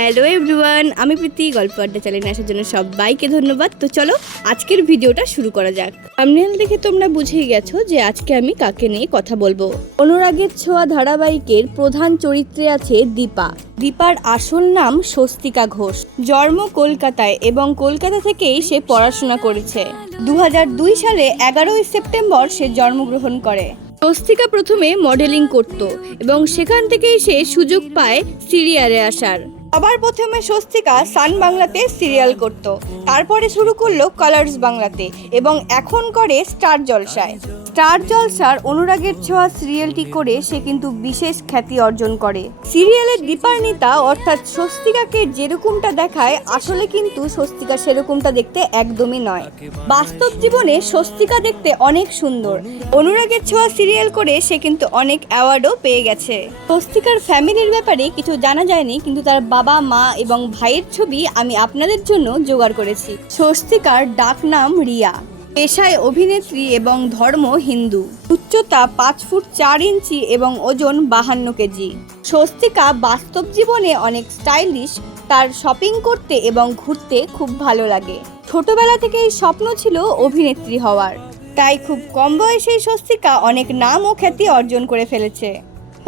Hello everyone, আমি প্রীতি। গল্প আড্ডা চ্যানেলে আসার জন্য সবাইকে ধন্যবাদ। তো চলো আজকের ভিডিওটা শুরু করা যাক। থাম্বনেল দেখে তোমরা বুঝেই গেছো যে আজকে আমি কাকে নিয়ে কথা বলবো। অনুরাগের ছোঁয়া ধারাবাহিকের প্রধান চরিত্রে আছে দীপা। দীপার আসল নাম স্বস্তিকা ঘোষ। জন্ম কলকাতায় এবং কলকাতা থেকেই সে পড়াশোনা করেছে। 2002 সালে 11ই সেপ্টেম্বর সে জন্মগ্রহণ করে। স্বস্তিকা প্রথমে মডেলিং করত এবং সেখান থেকেই সে সুযোগ পায় সিরিয়ালে আসার। সবার প্রথমে স্বস্তিকা সান বাংলাতে সিরিয়াল করত, তারপরে শুরু করলো কালার্স বাংলাতে এবং এখন করে স্টার জলসায়। স্টার জলসার অনুরাগের ছোঁয়া সিরিয়ালটি করে সে কিন্তু বিশেষ খ্যাতি অর্জন করে। সিরিয়ালের দীপান্বিতা অর্থাৎ স্বস্তিকাকে যেরকমটা দেখায় আসলে কিন্তু স্বস্তিকা সেরকমটা দেখতে একদমই নয়। বাস্তব জীবনে স্বস্তিকা দেখতে অনেক সুন্দর। অনুরাগের ছোঁয়া সিরিয়াল করে সে কিন্তু অনেক অ্যাওয়ার্ডও পেয়ে গেছে। স্বস্তিকার ফ্যামিলির ব্যাপারে কিছু জানা যায়নি, কিন্তু তার বাবা, মা এবং ভাইয়ের ছবি আমি আপনাদের জন্য জোগাড় করেছি। স্বস্তিকার ডাক নাম রিয়া। পেশায় অভিনেত্রী এবং ধর্ম হিন্দু। উচ্চতা 5 ফুট 4 ইঞ্চি এবং ওজন 52 কেজি। স্বস্তিকা বাস্তব জীবনে অনেক স্টাইলিশ। তার শপিং করতে এবং ঘুরতে খুব ভালো লাগে। ছোটবেলা থেকেই স্বপ্ন ছিল অভিনেত্রী হওয়ার, তাই খুব কম বয়সেই স্বস্তিকা অনেক নাম ও খ্যাতি অর্জন করে ফেলেছে।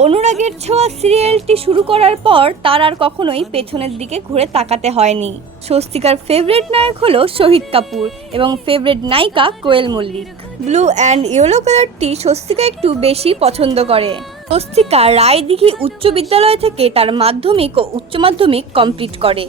অনুরাগের ছোঁয়া সিরিয়ালটি শুরু করার পর তার আর কখনোই পেছনের দিকে ঘুরে তাকাতে হয়নি। স্বস্তিকার ফেভারিট নায়ক হলো শহীদ কাপুর এবং ফেভারিট নায়িকা Koel Mallick. Blue and yellow কালারটি স্বস্তিকা একটু বেশি পছন্দ করে। স্বস্তিকা রায়দিঘি উচ্চ বিদ্যালয় থেকে তার মাধ্যমিক ও উচ্চ মাধ্যমিক কমপ্লিট করে।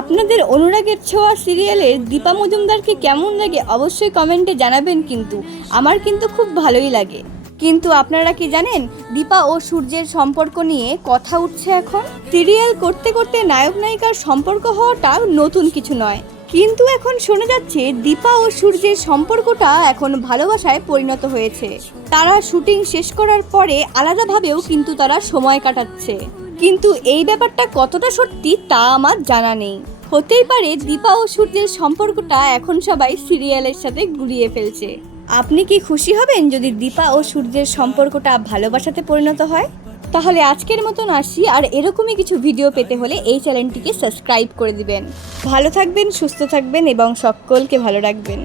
আপনাদের অনুরাগের ছোঁয়া সিরিয়ালের দীপা মজুমদারকে কেমন লাগে অবশ্যই কমেন্টে জানাবেন, কিন্তু আমার কিন্তু খুব ভালোই লাগে। কিন্তু আপনারা কি জানেন দীপা ও সূর্যের সম্পর্ক নিয়ে কথা উঠছে এখন? সিরিয়াল করতে করতে নায়ক নায়িকার সম্পর্ক হওয়াটা নতুন কিছু নয়, কিন্তু এখন শোনা যাচ্ছে দীপা ও সূর্যের সম্পর্কটা এখন ভালোবাসায় পরিণত হয়েছে। তারা শুটিং শেষ করার পরে আলাদাভাবেও কিন্তু তারা সময় কাটাচ্ছে, কিন্তু এই ব্যাপারটা কতটা সত্যি তা আমার জানা নেই। হতেই পারে দীপা ও সূর্যের সম্পর্কটা এখন সবাই সিরিয়ালের সাথে গুলিয়ে ফেলছে। আপনি কি খুশি হবেন যদি দীপা ও সূর্যের সম্পর্কটা ভালোবাসাতে পরিণত হয়? তাহলে আজকের মতন আসি, আর এরকমই কিছু ভিডিও পেতে হলে এই চ্যানেলটিকে সাবস্ক্রাইব করে দিবেন। ভালো থাকবেন, সুস্থ থাকবেন এবং সকলকে ভালো রাখবেন।